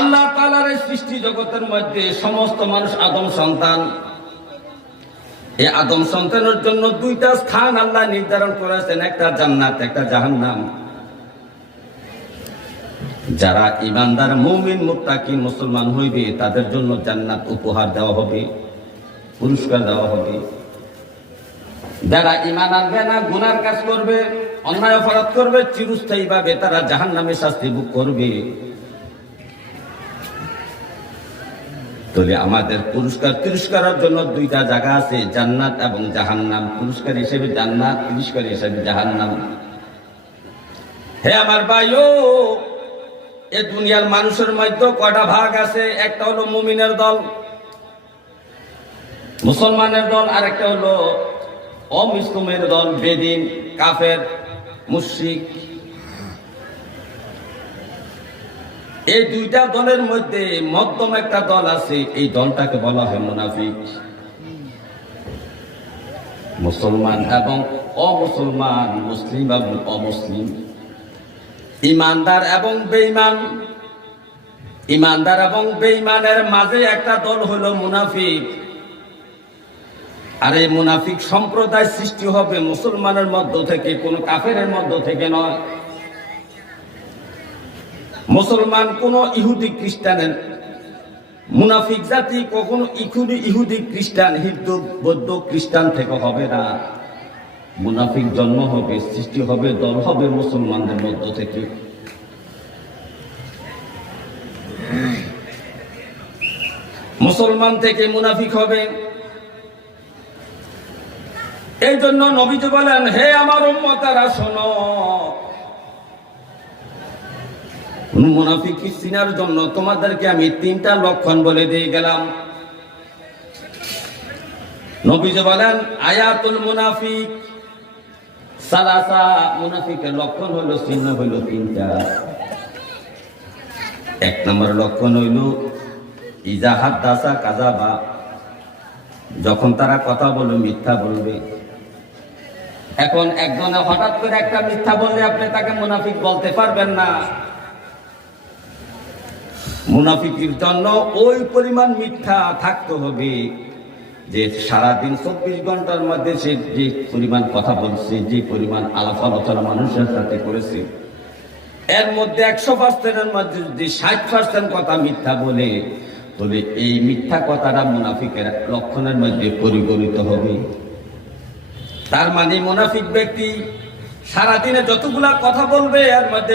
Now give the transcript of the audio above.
আল্লাহ তাআলার এই সৃষ্টি জগতের মধ্যে সমস্ত মানুষ আদম সন্তান। এই আদম সন্তানের জন্য দুইটা স্থান আল্লাহ নির্ধারণ করেছেন, একটা জান্নাত, একটা জাহান্নাম। যারা ঈমানদার মুমিন মুত্তাকি মুসলমান হইবে তাদের জন্য জান্নাত উপহার দেওয়া হবে, পুরস্কার দেওয়া হবে। যারা ঈমান আনবে না, গুনার কাজ করবে, অন্যায় অপরাধ করবে, চিরস্থায়ীভাবে তারা জাহান্নামে শাস্তি ভোগ করবে। তাহলে আমাদের পুরস্কার তিরস্কারের জন্য দুইটা জায়গা আছে, জান্নাত এবং জাহান্নাম। পুরস্কার হিসেবে জান্নাত, তিরস্কার হিসেবে জাহান্নাম। হে আমার ভাইও, এই দুনিয়ার মানুষের মধ্যে কয়টা ভাগ আছে? একটা হলো মুমিনের দল, মুসলমানের দল, আর একটা হলো অমুসলিমের দল, বেদিন, কাফের, মুশরিক। এই দুইটা দলের মধ্যে মধ্যম একটা দল আছে, এই দলটাকে বলা হয় মুনাফিক। মুসলমান এবং অমুসলমান, মুসলিম এবং অমুসলিম, ইমানদার এবং বেঈমান। ইমানদার এবং বেঈমানের মাঝে একটা দল হলো মুনাফিক। আর এই মুনাফিক সম্প্রদায় সৃষ্টি হবে মুসলমানের মধ্য থেকে, কোন কাফেরের মধ্য থেকে নয়। মুসলমান কোন ইহুদি খ্রিস্টানের, মুনাফিক জাতি কখনো ইহুদি খ্রিস্টান, হিন্দু বৌদ্ধ খ্রিস্টান থেকে হবে না। মুনাফিক জন্ম হবে, সৃষ্টি হবে, দল হবে মুসলমানদের মধ্য থেকে। মুসলমান থেকে মুনাফিক হবে। এই জন্য নবীজি বলেন, হে আমার উম্মতেরা শোনো, মুনাফিক চিনার জন্য তোমাদেরকে আমি তিনটা লক্ষণ বলে দিয়ে গেলাম। নবীজি বলেন, আয়াতুল মুনাফিক সালাসা, মুনাফিকের লক্ষণ হলো, চিহ্ন হইল তিনটা। এক নম্বর লক্ষণ হইল ইজা হাদ্দাসা কাযাবা, যখন তারা কথা বলবে মিথ্যা বলবে। এখন একজনে হঠাৎ করে একটা মিথ্যা বললে আপনি তাকে মুনাফিক বলতে পারবেন না। মুনাফিকের জন্য ওই পরিমাণ মিথ্যা থাকতে হবে যে সারাদিন 24 ঘন্টার মধ্যে সে যে পরিমাণ কথা বলছে, যে পরিমাণ আলাপ আলোচনা মানুষের সাথে করেছে, এর মধ্যে 100%-এর মধ্যে যদি 60% কথা মিথ্যা বলে, তবে এই মিথ্যা কথাটা মুনাফিকের লক্ষণের মধ্যে পরিগণিত হবে। তার মানে মুনাফিক ব্যক্তি সারাদিনে যতগুলা কথা বলবে এর মধ্যে